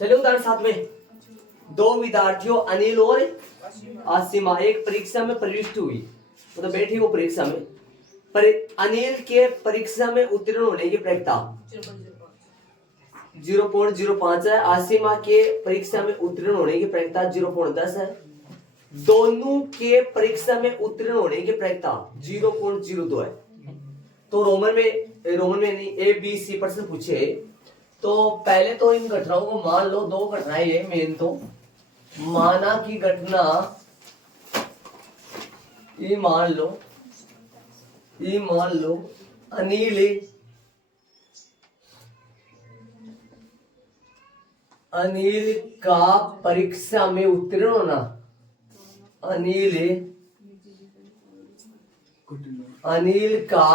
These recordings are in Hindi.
चलिए उदाहरण 7 में, दो विद्यार्थियों अनिल और आसिमा एक परीक्षा में प्रविष्ट हुई, मतलब बैठी वो परीक्षा में। पर अनिल के परीक्षा में उत्तीर्ण होने की प्रायिकता 0.05 है, आसिमा के परीक्षा में उत्तीर्ण होने की प्रायिकता 0.10 है, दोनों के परीक्षा में उत्तीर्ण होने की प्रायिकता 0.02 है। तो रोमन में नहीं, ए बी सी प्रश्न पूछे तो पहले तो इन घटनाओं को मान लो। दो घटनाएं ये मेन तो माना की घटना ये मान लो अनिल का परीक्षा में उत्तीर्ण होना, अनिल का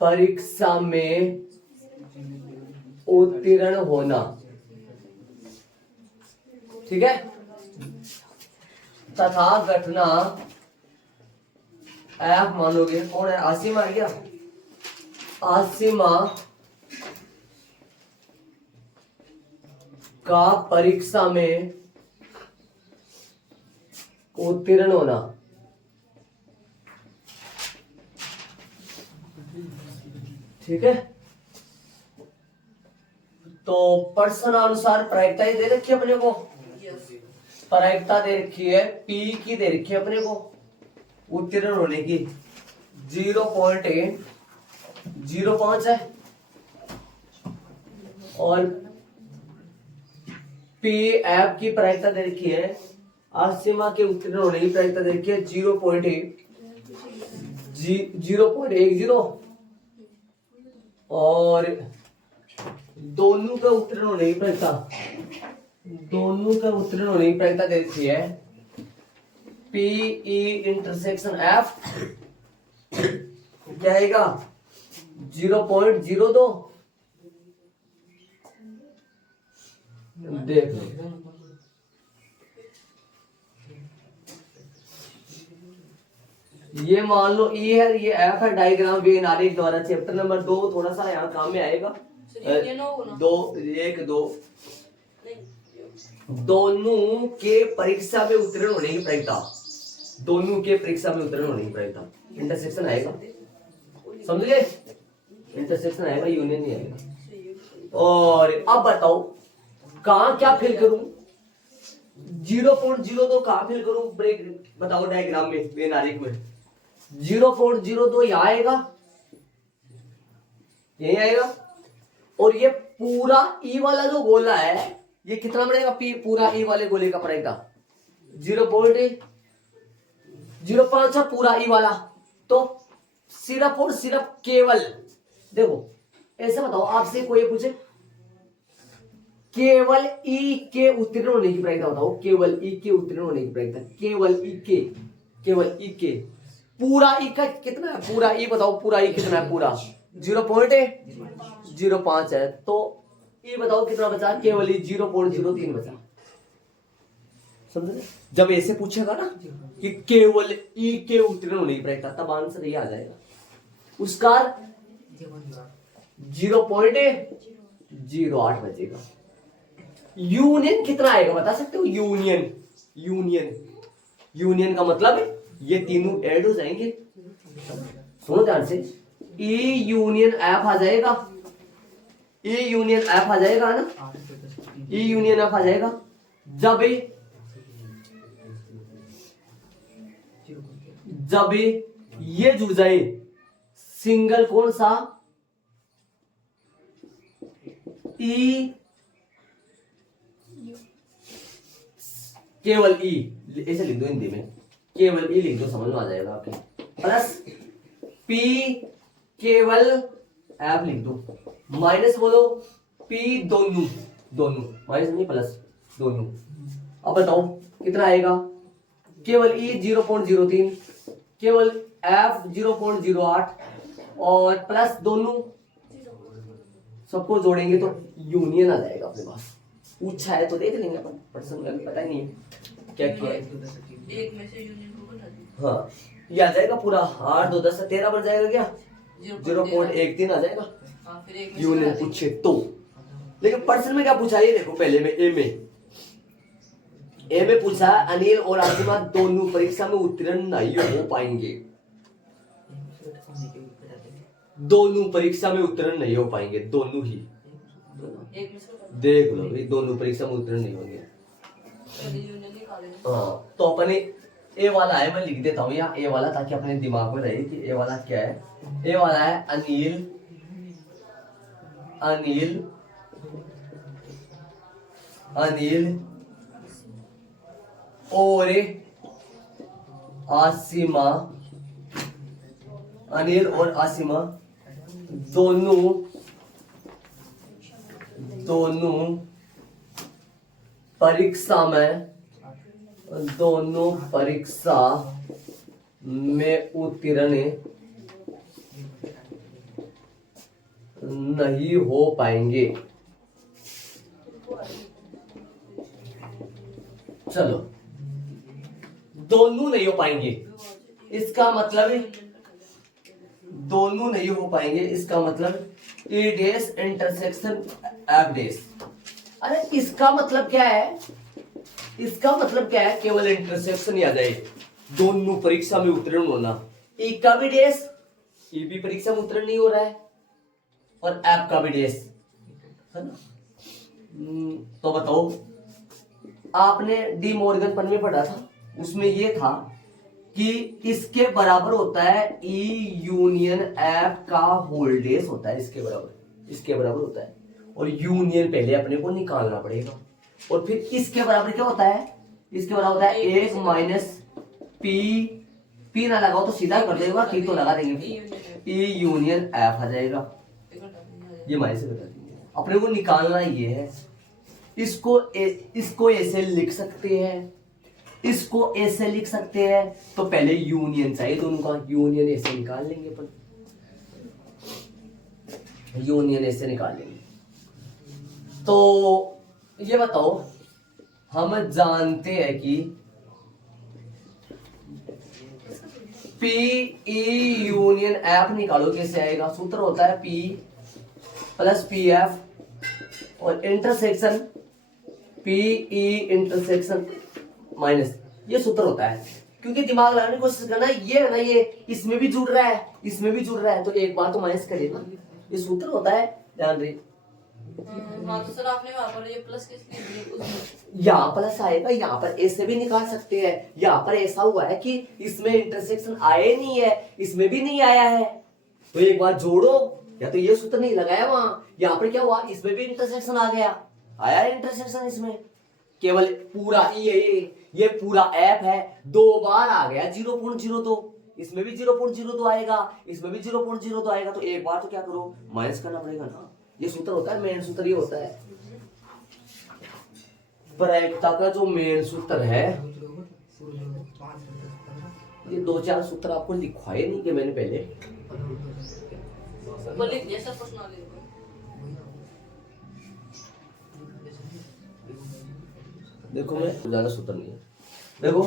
परीक्षा में उत्तीर्ण होना, ठीक है। तथा घटना एफ मानोगे, कौन है, आसिमा है क्या, आसिमा का परीक्षा में उत्तीर्ण होना, ठीक है। तो प्रश्नानुसार प्रायिकता दे रखी है अपने को, प्रायिकता दे रखी है पी की, दे रखी है अपने को उत्तीर्ण होने की 0.05 है, और पी एफ की प्रायिकता दे रखी है, आसिमा के उत्तीर्ण होने की प्रायिकता दे रखी है 0.10, और दोनों का उत्तीर्ण होने की प्रायिकता दे रखी है पी ई इंटरसेक्शन एफ क्या आएगा 0.02। देख लो ये मान लो ई है, ये एफ है, डायग्राम वेन आरेख द्वारा चैप्टर नंबर 2 थोड़ा सा यहाँ काम में आएगा। दोनों के परीक्षा में उत्तीर्ण होने की प्रायिकता, इंटरसेक्शन आएगा, समझ गए, इंटरसेक्शन आएगा, यूनियन नहीं आएगा। और अब बताओ कहां क्या फिल करूं, 0.02 कहां फिल करूं, ब्रेक बताओ डायग्राम में, वेन आरेख में 0.02 यहां आएगा, यही आएगा, और ये पूरा ई वाला जो गोला है ये कितना बनेगा, पी पूरा ई वाले गोले का प्रायिकता 0.05 है पूरा ई वाला। तो सिर्फ और सिर्फ केवल देखो ऐसा बताओ, आपसे कोई पूछे केवल ई के उत्तीर्ण होने की प्रायिकता बताओ, केवल ई के उत्तीर्ण होने की प्रायिकता, केवल ई के पूरा ई का कितना है, पूरा ई बताओ, पूरा ई कितना है, पूरा 0.05 है, तो ये बताओ कितना बचा, केवल 0.03 बचा। समझे, जब ऐसे पूछेगा ना कि केवल ई के उत्तीर्ण होने की प्रायिकता, तब आंसर ये आ जाएगा उसका 0.08 बचेगा। यूनियन कितना आएगा बता सकते हो, यूनियन का मतलब ये तीनों ऐड हो जाएंगे, सुनो ध्यान से, ई यूनियन एफ आ जाएगा, ई यूनियन एफ आ जाएगा ना, ई यूनियन एफ आ जाएगा जब ये जुड़ जाए, सिंगल कौन सा, ई केवल ई, ऐसे लिख दो हिंदी में, केवल ई लिख दो, समझ में आ जाएगा आपके, प्लस पी केवल एफ लिख दो, माइनस बोलो पी दोनों माइनस नहीं प्लस दोनों। अब बताओ कितना आएगा, केवल ई 0.03, केवल एफ 0.08 और प्लस दोनों, सबको जोड़ेंगे तो यूनियन आ जाएगा अपने पास। पूछा है तो देख लेंगे अपन, पर्सनल पता ही नहीं है क्या किया है, एक में से यूनियन को बना दो, हाँ ये आ जाएगा पूरा 8 2 10 13 बन जाएगा क्या, 0.13 आ जाएगा यूनियन पूछे तो। लेकिन प्रश्न में क्या पूछा ये देखो, पहले में ए में पूछा अनिल और आसिमा दोनों परीक्षा में उत्तीर्ण नहीं हो पाएंगे, दोनों परीक्षा में उत्तीर्ण नहीं हो पाएंगे, दोनों ही देख लो भाई, दोनों परीक्षा में उत्तीर्ण नहीं होंगे। हाँ तो अपने ए वाला है, मैं लिख देता हूँ यहाँ ए वाला ताकि अपने दिमाग में रहे कि ए वाला क्या है। ए वाला है अनिल और आसिमा, अनिल और आसिमा दोनों परीक्षा में उत्तीर्ण नहीं हो पाएंगे। चलो दोनों नहीं हो पाएंगे, इसका मतलब दोनों नहीं हो पाएंगे, इसका मतलब ए डैश इंटरसेक्शन एफ डैश। अरे इसका मतलब क्या है, इसका मतलब क्या है, केवल इंटरसेक्शन ही आ जाए, दोनों परीक्षा में उत्तीर्ण होना। ई का भी डैश, ई भी परीक्षा में उत्तीर्ण नहीं हो रहा है, और एफ का भी डैश है ना। तो बताओ, आपने डी मॉर्गन पन में पढ़ा था, उसमें ये था कि इसके बराबर होता है ई यूनियन एफ का होल डैश होता है, इसके बराबर होता है, और यूनियन पहले अपने को निकालना पड़ेगा, और फिर इसके बराबर क्या होता है, इसके बराबर होता है एक माइनस पी ना लगाओ तो सीधा कर देगा, पी तो लगा देंगे, ई यूनियन एफ आ जाएगा, ये माइनस बता देंगे। अपने को निकालना ये है, इसको ऐसे लिख सकते हैं, इसको ऐसे लिख सकते हैं, तो पहले यूनियन चाहिए दोनों का, यूनियन ऐसे निकाल लेंगे अपन, यूनियन ऐसे निकाल लेंगे। तो ये बताओ, हम जानते हैं कि पी ई यूनियन एफ निकालो कैसे आएगा, सूत्र होता है पी प्लस पी एफ, और intersection P E intersection minus, ये सूत्र होता है। क्योंकि दिमाग लगाने की कोशिश करना, ये है ना, ये इसमें भी जुड़ रहा है, इसमें भी जुड़ रहा है, तो एक बार तो माइनस करेगा, ये सूत्र होता है, ध्यान रहे। हाँ तो सर आपने वहाँ पर ये प्लस किस लिए, यहाँ प्लस आएगा, यहाँ पर ऐसे भी निकाल सकते हैं, यहाँ पर ऐसा हुआ है कि इसमें इंटरसेक्शन आए नहीं है, इसमें भी नहीं आया है, तो एक बार जोड़ो, या तो ये सूत्र नहीं लगाया वहां, यहाँ पर क्या हुआ, इसमें भी इंटरसेक्शन आ गया, आया इंटरसेक्शन इसमें, केवल पूरा ये पूरा एफ है, दो बार आ गया 0.02, इसमें भी 0.02 आएगा, इसमें भी 0.02 आएगा, तो एक बार तो क्या करो, माइनस करना पड़ेगा ना, ये सूत्र होता है, मेन सूत्र ये होता है, प्रायिकता का जो मेन सूत्र है, ये 2-4 सूत्र आपको लिखवाए नहीं कि मैंने पहले लिख दिया सर, प्रश्न देखो, मैं ज्यादा सूत्र नहीं है, देखो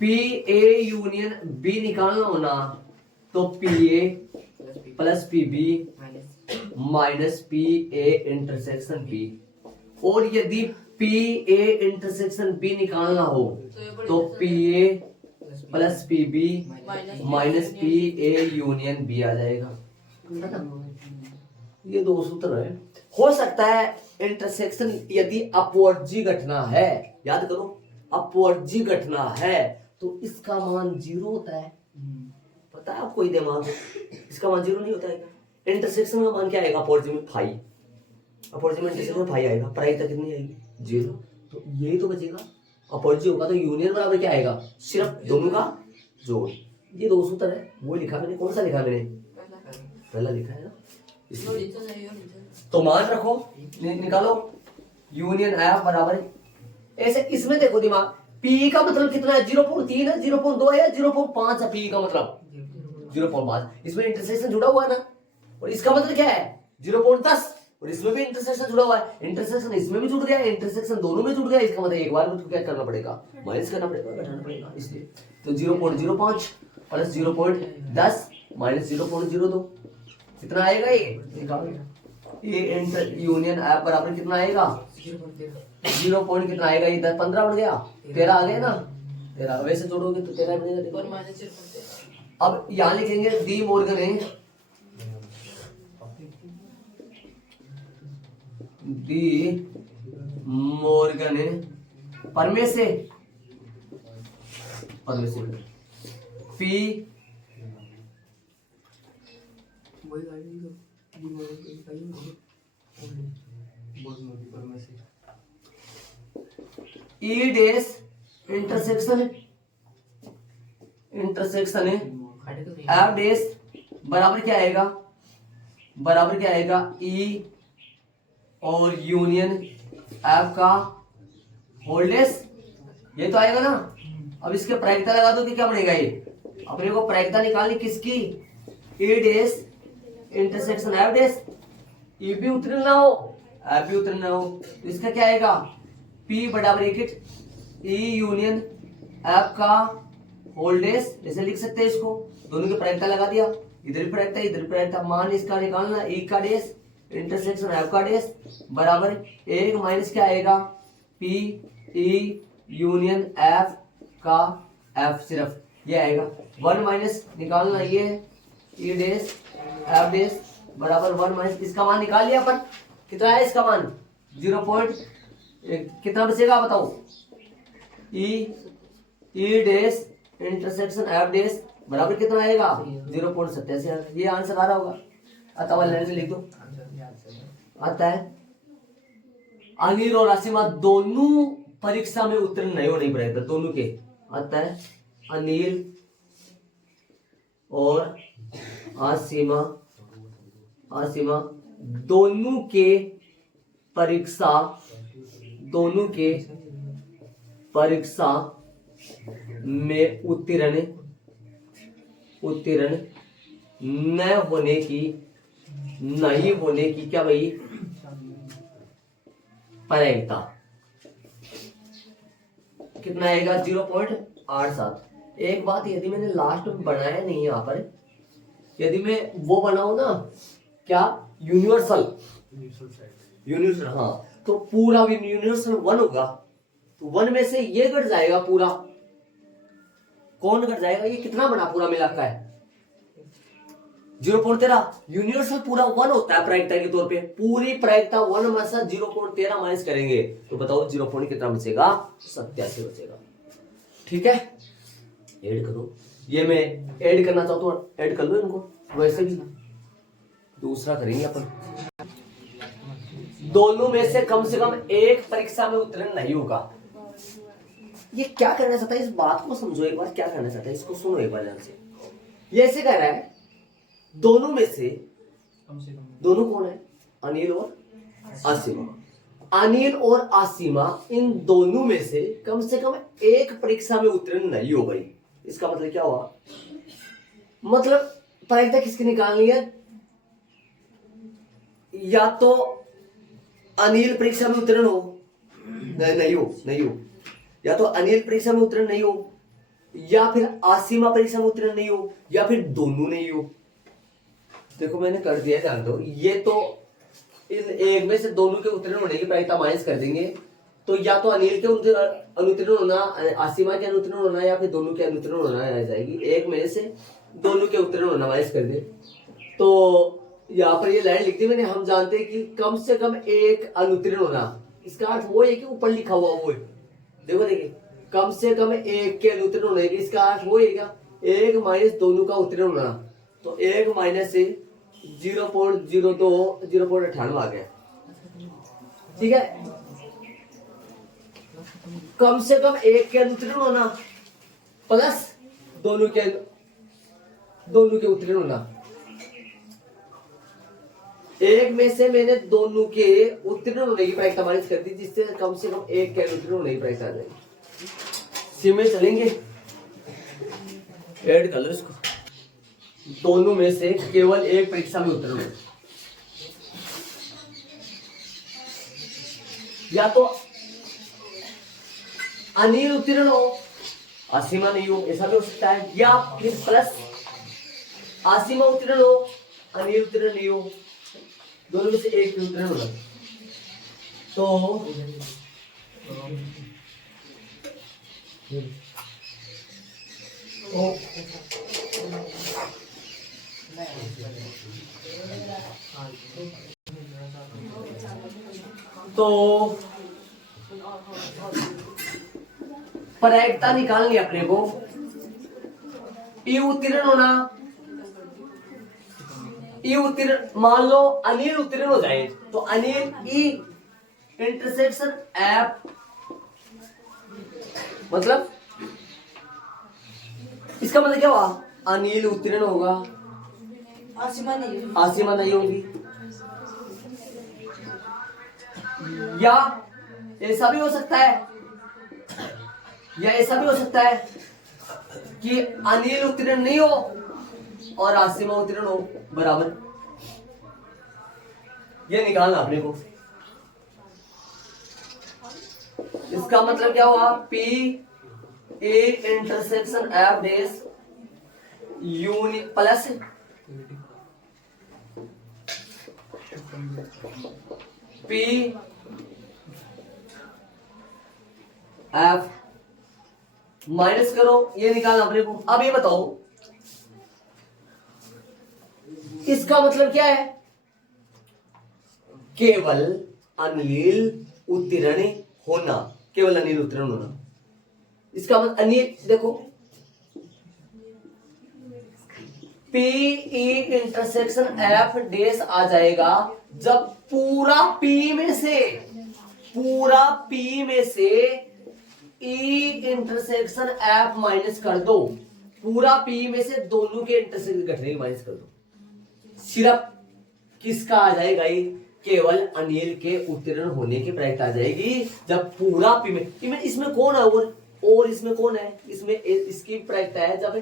पी ए यूनियन बी निकालना होना, तो P A plus P B minus P A intersection B, और यदि पी ए इंटरसेक्शन बी निकालना हो तो P A plus P B minus P A union B आ जाएगा, ये दो सूत्र है। हो सकता है इंटरसेक्शन यदि अपवर्जी घटना है, याद करो अपवर्जी घटना है, तो इसका मान 0 होता है, पता है आपको, दिमाग इसका मान 0 नहीं होता है, इंटरसेक्शन का मान क्या आएगा, अपवर्जी में फाई, अपवर्जी में इंटरसेक्शन में फाई आएगा, प्रायिकता कितनी आएगी 0, तो यही तो बचेगा, अपवर्जी होगा तो यूनियन बराबर क्या आएगा, सिर्फ दोनों का जोड़, ये दो सूत्र है, वो लिखा मैंने, कौन सा लिखा मैंने, पहला लिखा है ना, तो मान रखो, निकालो यूनियन एफ बराबर ऐसे, इसमें देखो दिमाग, पी का मतलब कितना है, 0.3 है, 0.2 है, 0.5 है, पी का मतलब 0.5, इसमें इंटरसेक्शन जुड़ा हुआ है ना, और इसका मतलब क्या है 0.10, और इसमें भी इंटरसेक्शन जुड़ा हुआ है, इंटरसेक्शन इसमें भी जुड़ गया, इंटरसेक्शन दोनों में जुड़ गया, इसका मतलब एक बार में क्या करना पड़ेगा, माइनस करना पड़ेगा, घटाना पड़ेगा, इसलिए तो 0.05 प्लस 0.10 माइनस 0.02 कितना आएगा, ये निकालो, ए इंटर यूनियन एफ बराबर कितना आएगा 0 पॉइंट कितना आएगा, ये 15 बन गया, 13 आ गया ना, 13 वैसे जोड़ोगे तो 13 बनेगा देखो। और माइनस 0.13। अब यहाँ लिखेंगे डी मॉर्गन है, डी मॉर्गन है परमे से पी ई डेस इंटरसेक्शन है एफ डेस बराबर क्या आएगा, बराबर क्या आएगा ई और यूनियन एफ का होल डेस, ये तो आएगा ना। अब इसके प्रायिकता लगा दो कि क्या बनेगा, ये अपने को प्रायिकता निकालनी किसकी, ई डेस इंटरसेक्शन एफ डेस, ई भी उत्तीर्ण ना हो एफ भी उत्तीर्ण ना हो, तो इसका क्या आएगा P बराबर इक्वल ई यूनियन एफ का होल डेस, ऐसे लिख सकते हैं इसको, दोनों की प्रायिकता लगा दिया, इधर प्रायिकता इधर प्रायिकता, मान इसका निकालना ई का डेस इंटरसेक्शन एफ का डेस बराबर एक माइनस क्या आएगा P ई यूनियन एफ का एफ, सिर्फ ये आएगा 1 माइनस निकालना ये ई डेस एफ डेस बराबर 1 माइनस, इसका मान निकाल लिया अपन, कितना है इसका मान 0. कितना बचेगा बताओ, ई डेस इंटरसेक्शन एफ डेस बराबर कितना आएगा 0.87, ये आंसर आ रहा होगा, अतः लाइन से लिख दो, आता है। अनिल और आसिमा दोनों परीक्षा में उत्तीर्ण नहीं होने पड़ेगा, दोनों के आता है, अनिल और आसिमा दोनों के परीक्षा में उत्तीर्ण नहीं होने की क्या भाई प्रायिकता कितना आएगा 0.87। एक बात, यदि मैंने लास्ट में बनाया नहीं यहाँ पर, यदि मैं वो बनाऊं ना क्या यूनिवर्सल, हाँ, तो पूरा यूनिवर्सल 1 होगा, तो 1 में से ये घट जाएगा पूरा, कौन घट जाएगा, ये कितना बना पूरा मिला का है 0.13, यूनिवर्सल पूरा 1 होता है प्रायिकता के तौर पे, पूरी प्रायिकता 1 में से 0.13 माइनस करेंगे तो बताओ 0 पॉइंट कितना बचेगा 87 बचेगा। ठीक है, ऐड करो, ये मैं ऐड करना चाहता हूँ, ऐड कर लो इनको, वैसे भी दूसरा करेंगे अपन, दोनों में से कम एक परीक्षा में उत्तीर्ण नहीं होगा। ये क्या करना चाहता है, इस बात को समझो एक बार, क्या करना चाहता है इसको सुनो एक बार ध्यान से। ये ऐसे कह रहा है दोनों में से दोनों कौन है, अनिल और आसिमा, अनिल और आसिमा इन दोनों में से कम एक परीक्षा में उत्तीर्ण नहीं हो गई। इसका मतलब क्या हुआ, मतलब प्रायिकता किसकी निकालनी है, या तो अनिल परीक्षा में उत्तीर्ण हो नहीं हो, या तो अनिल परीक्षा में उत्तीर्ण नहीं हो, या फिर आसिमा परीक्षा में उत्तीर्ण नहीं हो, या फिर दोनों नहीं हो। देखो मैंने कर दिया, ध्यान दो, ये तो इन एक में से दोनों के उत्तीर्ण होने की प्रायिकता माइनस कर देंगे, तो या तो अनिल के अनुत्तीर्ण होना, आसिमा के अनुत्तीर्ण होना, या फिर दोनों के अनुत्तीर्ण होना आ जाएगी, एक में से दोनों के उत्तीर्ण होना माइनस कर दे। तो यहाँ पर ये लाइन लिख दी मैंने, हम जानते हैं कि कम से कम एक अनुत्तीर्ण होना, इसका अर्थ वो है कि ऊपर लिखा हुआ वो है, देखो देखिए, कम से कम एक के अनुत्तीर्ण होने की, इसका अर्थ वो है क्या, एक माइनस दोनों का उत्तीर्ण होना, तो एक माइनस से 0.02 0.98 आ गया। ठीक है, कम से कम एक के अनुत्तीर्ण होना प्लस दोनों के उत्तीर्ण होना, एक में से मैंने दोनों के उत्तीर्ण होने की प्रायिकता माइनस कर दी, जिससे कम से कम एक के अनुत्तीर्ण होने की प्रायिकता आ जाएगी। सी में चलेंगे, ऐड कर लो इसको, दोनों में से केवल एक परीक्षा में उत्तीर्ण हो, या तो अनिल उत्तीर्ण हो आसिमा नहीं हो, ऐसा भी हो सकता है, या फिर प्लस आसिमा उत्तीर्ण हो अनिल उत्तीर्ण नहीं हो, दोनों में से एक के उत्तीर्ण होना। तो प्रायिकता निकालनी अपने को। ई उत्तीर्ण होना, ई उत्तीर्ण, मान लो अनिल उत्तीर्ण हो जाए तो अनिल ई इंटरसेक्शन एफ, मतलब इसका मतलब क्या हुआ? अनिल उत्तीर्ण होगा, आसिमा नहीं आसिमा नहीं होगी। या ऐसा भी हो सकता है, या ऐसा भी हो सकता है कि अनिल उत्तीर्ण नहीं हो और आसिमा उत्तीर्ण हो बराबर। ये निकालना अपने को। इसका मतलब क्या हुआ? पी ए इंटरसेक्शन एफ डेस यूनि प्लस पी एफ माइनस करो, ये निकालना अपने को। अब ये बताओ इसका मतलब क्या है? केवल अनिल उत्तीर्ण होना, केवल अनिल उत्तीर्ण होना। इसका मतलब अनिल देखो, पी ई इंटरसेक्शन एफ डेस आ जाएगा जब पूरा पी में से ई इंटरसेक्शन एफ माइनस कर दो। पूरा पी में से दोनों के इंटरसेक्शन घटने की माइनस कर दो। सिर्फ किसका आ जाएगा? ये केवल अनिल के उत्तीर्ण होने की प्रायिकता आ जाएगी जब पूरा पी में इसमें कौन है और इसमें कौन है? इसमें इसकी प्रायिकता है जब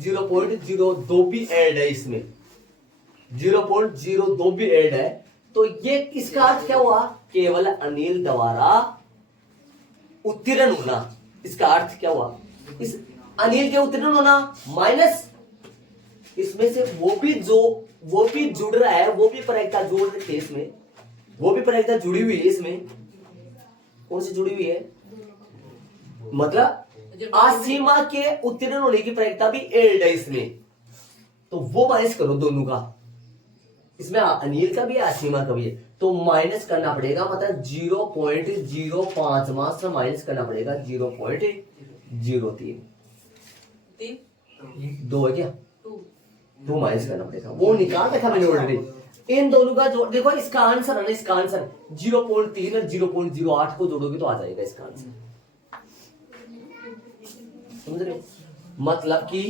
0.02 भी ऐड है, इसमें 0.02 भी ऐड है। तो ये इसका अर्थ क्या हुआ? केवल अनिल द्वारा उत्तीर्ण होना। इसका अर्थ क्या हुआ? इस अनिल के उत्तीर्ण होना माइनस इसमें से वो भी जुड़ रहा है, वो भी प्रायिकता जोड़ रही है इसमें, वो भी प्रायिकता जुड़ी हुई है इसमें। कौन सी जुड़ी हुई है? मतलब आसीमा के उत्तीर्ण होने की प्रायिकता भी ऐड है इसमें, तो वो माइनस करो दोनों का। इसमें अनिल का भी है, आसीमा का भी है, तो माइनस करना पड़ेगा। मतलब 0.05 मात्र माइनस करना पड़ेगा। 0.03 2 है क्या? 2 माइनस करना पड़ेगा। वो निकाल रखा मैंने ऑलरेडी। इन दोनों का जो देखो, इसका आंसर है ना, इसका आंसर 0.3 और 0.08 को जोड़ोगे तो आ जाएगा इसका आंसर। समझ रहे? मतलब कि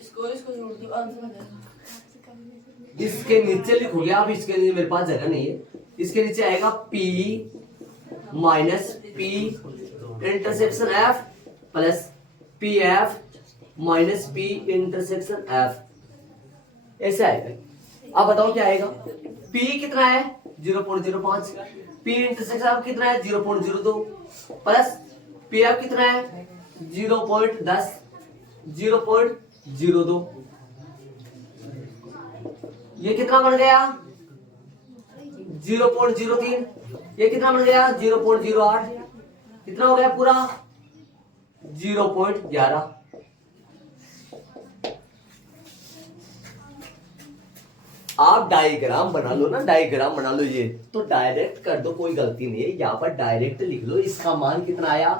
इसको जोड़ दो, आंसर आ जाएगा। इसके नीचे लिखोगे आप, इसके लिए मेरे पास जगह नहीं है। इसके नीचे आएगा P minus P intersection F plus PF minus P intersection F, ऐसे आएगा। अब बताओ क्या आएगा? P कितना है? 0.05। P इंटरसेक्शन F कितना है? 0.02 प्लस PF कितना है? 0.10 0.02। ये कितना बन गया? 0.03। ये कितना बन गया? 0.08। कितना हो गया पूरा? 0.11। आप डायग्राम बना लो ना, डायग्राम बना लो। ये तो डायरेक्ट कर दो, कोई गलती नहीं है। यहाँ पर डायरेक्ट लिख लो। इसका मान कितना आया?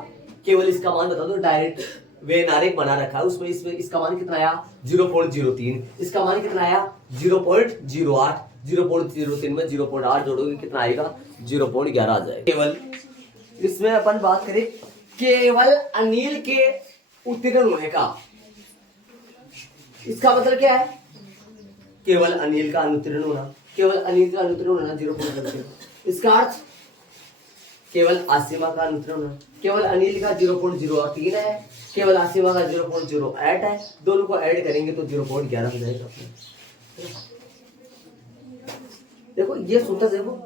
केवल इसका मान बता दो। डायरेक्ट वेन आरेख बना रखा है उसमें, इसमें इसका मान कितना आया? 0.03। इसका मान कितना आया? 0.08। 0.03 में 0.8 जोड़ोगे कितना आएगा? 0.11 आ जाएगा। केवल इसमें अपन बात करें केवल अनिल के उत्तीर्ण होने का। इसका मतलब क्या है? केवल अनिल का अनुत्तीर्ण होना, केवल अनिल का अनुत्तीर्ण होना 0.03। इसका अर्थ केवल आसिमा का अनुत्तीर्ण होना। केवल अनिल का 0.03 है, केवल आसिमा का 0.08 है। दोनों को ऐड करेंगे तो 0.11 हो जाएगा। देखो ये सूत्र, देखो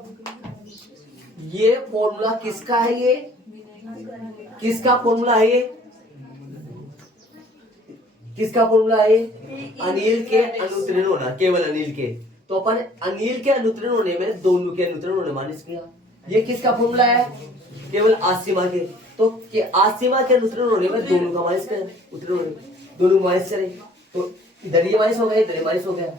ये फॉर्मूला किसका है? ये किसका फॉर्मूला है? किसका फॉर्मूला है? अनिल के अनुत्तीर्ण होना, केवल अनिल के। तो अपन अनिल के अनुत्तीर्ण होने में दोनों के अनुत्तीर्ण होने माइनस किया। ये किसका फॉर्मूला है? केवल आसिमा के। तो आसिमा के अनुत्तीर्ण होने में दोनों का माइनस करें, उत्तीर्ण होने दोनों माइनस करें, तो इधर ये माइनस हो गया, इधर ये माइनस हो गया।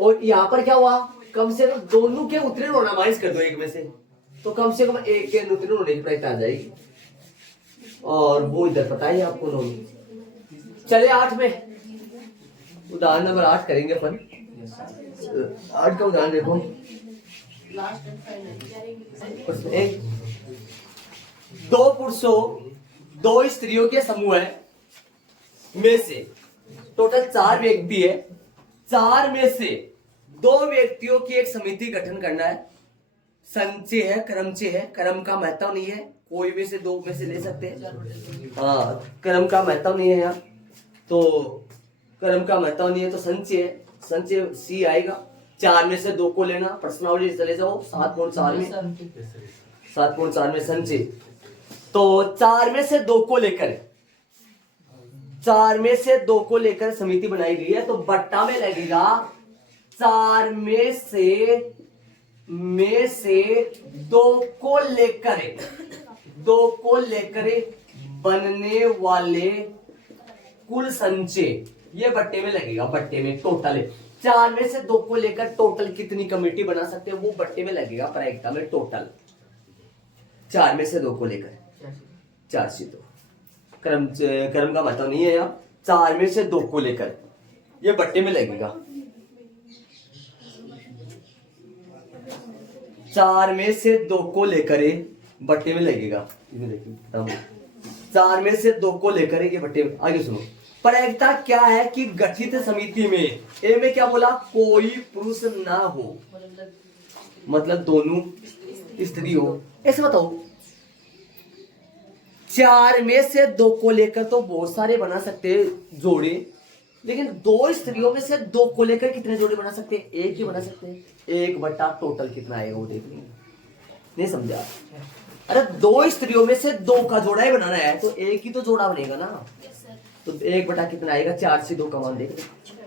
और यहाँ पर क्या हुआ? कम से कम दोनों के उत्तीर्ण होना माइनस कर दो एक में से, तो कम से कम एक के अनुत्तीर्ण होने की प्रायिकता आ जाएगी, और वो इधर पता है आपको दोनों। चले 8 में, उदाहरण नंबर 8 करेंगे अपन। 8 का उदाहरण देखो। एक दो पुरुषों दो स्त्रियों के समूह है में से टोटल 4 व्यक्ति है। 4 में से 2 व्यक्तियों की एक समिति गठन करना है। संचय है, क्रमचय है, क्रम का महत्व नहीं है, कोई भी से 2 में से ले सकते हैं। हाँ, क्रम का महत्व नहीं है यहाँ, तो क्रम का महत्व नहीं है तो संचय है, संचय सी आएगा। 4 में से 2 को लेना, प्रश्नावली चले जाओ 7.4 में, 7.4 में संचय। तो 4 में से 2 को लेकर, 4 में से 2 को लेकर समिति बनाई गई है, तो बट्टा में लगेगा 4 में से 2 को लेकर, 2 को लेकर बनने वाले कुल संचय, ये बट्टे में लगेगा। बट्टे में टोटल 4 में से 2 को लेकर टोटल कितनी कमेटी बना सकते हैं वो बट्टे में लगेगा। प्रायिकता में टोटल 4 में से 2 को लेकर 4 से 2, क्रम का मतलब नहीं है यहाँ। 4 में से 2 को लेकर ये बट्टे में लगेगा। 4 में से 2 को लेकर बट्टे में लगेगा। 4 में से 2 को लेकर ये बट्टे में। आगे सुनो, प्रायिकता क्या है कि गठित समिति में ए में क्या बोला? कोई पुरुष ना हो, मतलब दोनों स्त्री हो। ऐसे बताओ, 4 में से 2 को लेकर तो बहुत सारे बना सकते हैं जोड़े, लेकिन 2 स्त्रियों में से 2 को लेकर कितने जोड़े बना सकते हैं? एक ही बना सकते हैं। 1 बटा टोटल कितना आएगा वो देख लेंगे। नहीं समझा? अरे 2 स्त्रियों में से 2 का जोड़ा ही बनाना है तो एक ही तो जोड़ा बनेगा ना। तो 1 बटा कितना आएगा? 4 से 2 का मान देख,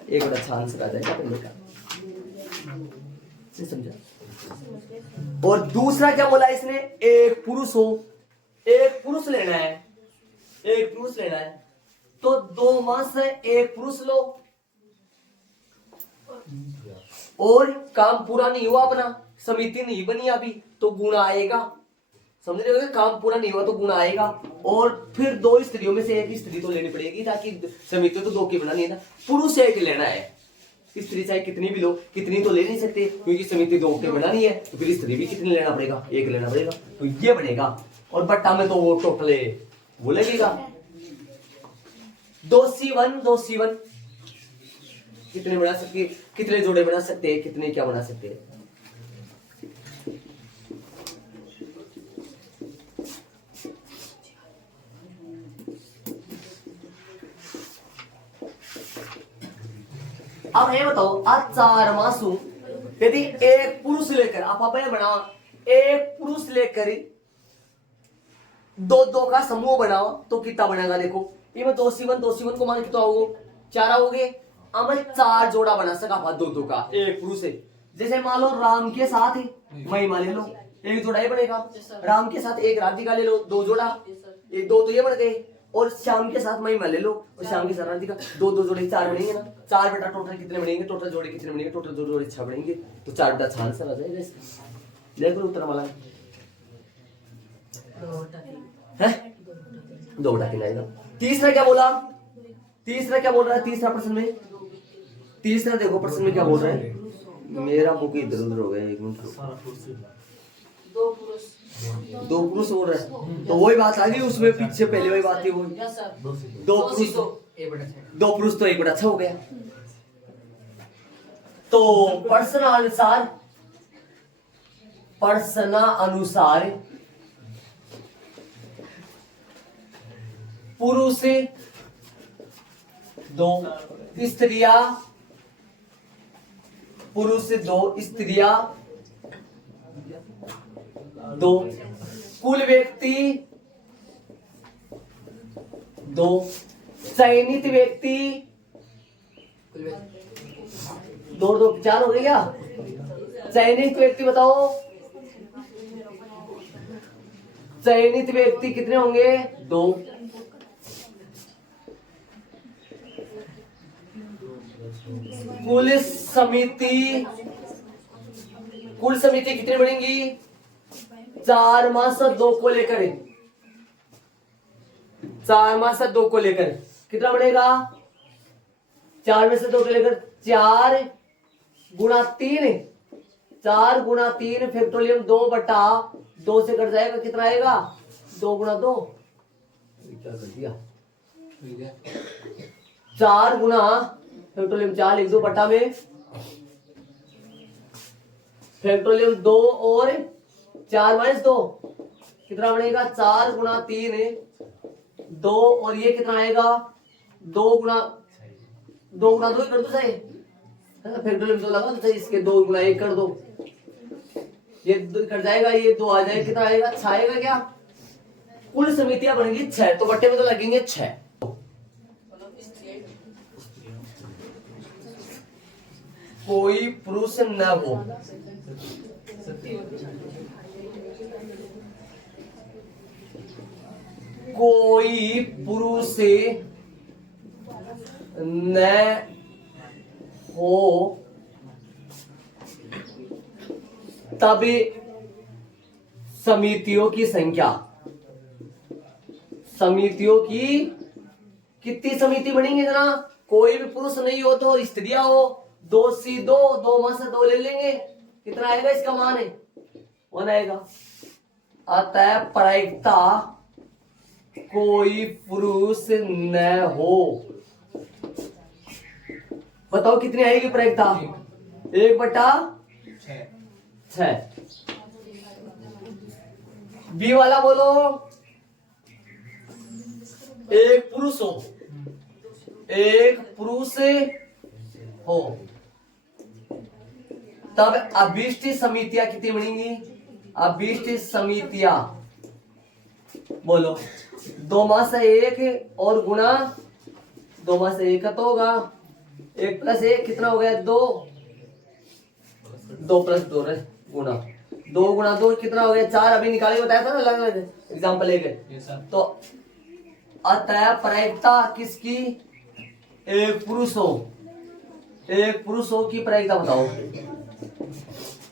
1 बटा 6 आंसर आ जाएगा पहले का। नहीं समझा? और दूसरा क्या बोला इसने? एक पुरुष हो, एक पुरुष लेना है, एक पुरुष लेना है, तो 2 में से 1 पुरुष लो, और काम पूरा नहीं हुआ अपना, समिति नहीं बनी अभी, तो गुणा आएगा। समझ रहे हो? काम पूरा नहीं हुआ तो गुणा आएगा। और फिर 2 स्त्रियों में से 1 स्त्री तो लेनी पड़ेगी, ताकि समिति तो 2 की बनानी है ना। पुरुष 1 लेना है, स्त्री चाहे कितनी भी लो, कितनी तो ले नहीं सकते क्योंकि समिति 2 की बनानी है, तो फिर स्त्री भी कितनी लेना पड़ेगा? 1 लेना पड़ेगा, तो ये बनेगा। और बट्टा में तो वो टोटल वो लगेगा 2C1, 2C1 कितने बना सकते, कितने जोड़े बना सकते हैं, कितने क्या बना सकते हैं? अब ये बताओ, आज 4 मासू यदि 1 पुरुष लेकर आप बनाओ, 1 पुरुष लेकर 2 का समूह बनाओ तो कितना बनेगा? देखो ये 2C1 को मान कितना होगा? 4 आओगे। अब 4 जोड़ा बना सका 2 का 1 पुरुष है। जैसे मान लो राम के साथ महिमा ले लो, 1 जोड़ा ही बनेगा। राम के साथ 1 राधिका ले लो, 2 जोड़ा, ये 2 तो ये बन गए। और श्याम के साथ महिमा ले लो, और श्याम के साथ राधिका, 2 जोड़े 4 बनेंगे ना। 4 बटा टोटल कितने बनेंगे? टोटल जोड़े कितने बनेंगे? टोटल जोड़े 6 बनेंगे, तो 4 बटा 6 आंसर आ जाएगा इसका। देखो उत्तर वाला है 2 बटा 3 आएगा। तीसरा क्या बोला? तीसरा क्या बोल रहा है? तीसरा प्रश्न में, तीसरा देखो प्रश्न में क्या बोल रहा है। मेरा बुक इधर उधर हो गया, 1 मिनट। 2 पुरुष बोल रहा है, तो वही बात आ गई उसमें, पीछे पहले वही बात थी। वो 2 पुरुष, 2 पुरुष तो 1 बटा 6 हो गया। तो प्रश्न अनुसार पुरुष 2 स्त्रियां, पुरुष 2 स्त्रियां 2, कुल व्यक्ति 2, चयनित व्यक्ति, दो दो चार हो गए क्या? चयनित व्यक्ति बताओ, चयनित व्यक्ति कितने होंगे? 2। कुल समिति, कुल समिति कितनी बनेंगी? 4 में से 2 को लेकर, 4 में से 2 को लेकर कितना बनेगा? 4 में से 2 को लेकर 4 गुणा 3, 4 गुणा 3 फैक्टोरियल 2/2 से कट जाएगा, कितना आएगा? 2 गुणा 2, क्या कर दिया? 4 गुणा फैक्टोरियल 4 लिख दो बटा में, फैक्टोरियल 2 और 4 माइनस 2 कितना बनेगा? 4 गुणा 3 2, और ये कितना आएगा? 2 गुणा 2 ही कर दो सही, फैक्टोरियल 2 लगा तो सही, इसके 2 गुणा 1 कर दो, ये कट जाएगा, ये 2 आ जाएगा, कितना आएगा? 6 आएगा क्या? कुल समितियां बनेंगी 6, तो बट्टे में तो लगेंगे 6। कोई पुरुष न हो, कोई पुरुष न हो तब समितियों की संख्या, समितियों की कितनी समिति बनेंगे जरा? कोई भी पुरुष नहीं हो तो स्त्रियां हो, 2C2, 2 में से 2 ले लेंगे, कितना आएगा इसका मान? 1 आएगा। अतः प्रायिकता कोई पुरुष न हो, बताओ कितनी आएगी प्रायिकता? 1/6। बी वाला बोलो, एक पुरुष हो, एक पुरुष हो तब अभिष्ट समितियां कितनी बनेंगी? अभिष्ट समितियां बोलो, 2 में से 1 और गुणा 2 में से 1 का तो होगा, 1 + 1 कितना हो गया? 2, 2 + 2 गुणा 2 गुणा 2 कितना हो गया? 4। अभी निकाले बताया था ना, अलग अलग एग्जाम्पल लेके। तो अतः प्रायिकता किसकी? एक पुरुष हो, एक पुरुष हो की प्रायिकता बताओ,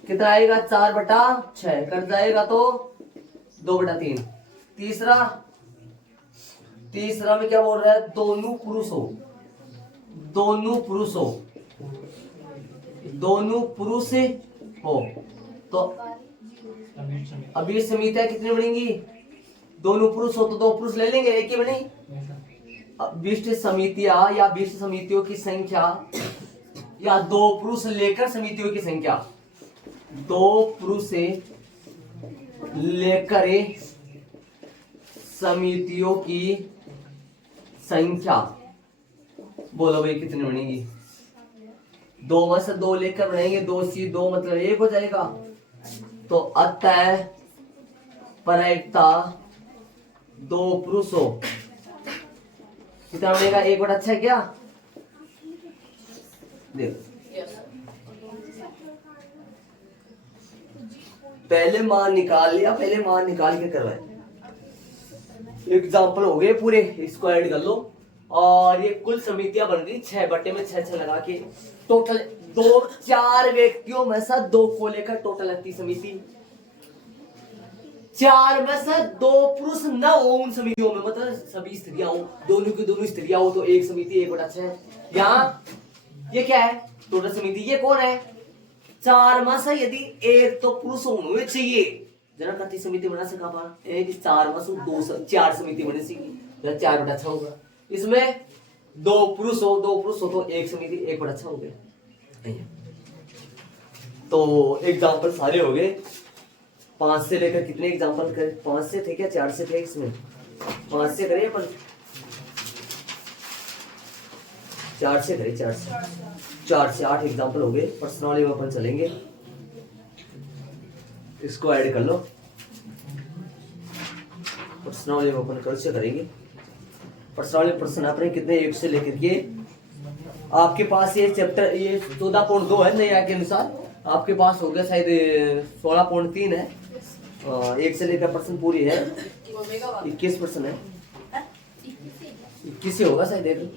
कितना आएगा? 4/6 कट जाएगा तो 2/3। तीसरा में क्या बोल रहा है? दोनों पुरुष हो, दोनों पुरुष हो, दोनों पुरुष हो तो अभी समितियां कितनी बनेंगी? दोनों पुरुष हो तो 2 पुरुष ले लेंगे, एक ही बनी। विशिष्ट समितियां या विशिष्ट समितियों की संख्या या 2 पुरुष लेकर समितियों की संख्या, 2 पुरुष लेकर समितियों की संख्या बोलो भाई कितनी बनेगी? 2 में से 2 लेकर बनाएंगे, 2C2 मतलब 1 हो जाएगा। तो अतः प्रायिकता 2 पुरुष हो कितना बनेगा? 1/6 क्या? देखो पहले मान निकाल लिया, पहले मान निकाल के करवाए। एग्जाम्पल हो गए पूरे, इसको ऐड कर लो। और ये कुल समितियां बन गई 6 बटे में 6 लगा के, टोटल 4 व्यक्तियों में से 2 को लेकर टोटल 30 समिति। 4 में से 2 पुरुष न हो उन समितियों में, मतलब सभी स्त्रियां हो, दोनों की दोनों स्त्रियां हो तो एक समिति 1/6। यहाँ ये क्या है? टोटल समिति। ये कौन है? 4 में से यदि एक तो पुरुष होने चाहिए जना कति समिति बना सका पा, एक 4 में से 4 समिति बने सी 4/6 होगा। इसमें 2 पुरुष हो तो एक समिति 1/6 हो गया। तो एग्जाम्पल सारे हो गए। 5 से लेकर कितने एग्जाम्पल करे? 5 से थे क्या 4 से थे? इसमें 5 से करे पर 4 से करे, 4 से 8 एग्जाम्पल हो गए। पर्सनली में अपन चलेंगे, इसको ऐड कर लो। पर्सनली में अपन कैसे करेंगे? प्रश्न वाले प्रश्न अपने कितने 1 से लेकर के आपके पास ये चैप्टर ये 14.2 है नया के अनुसार, आपके पास हो गया शायद 16.3 है। 1 से लेकर प्रश्न पूरी है, 21 प्रश्न है, 21 से होगा शायद।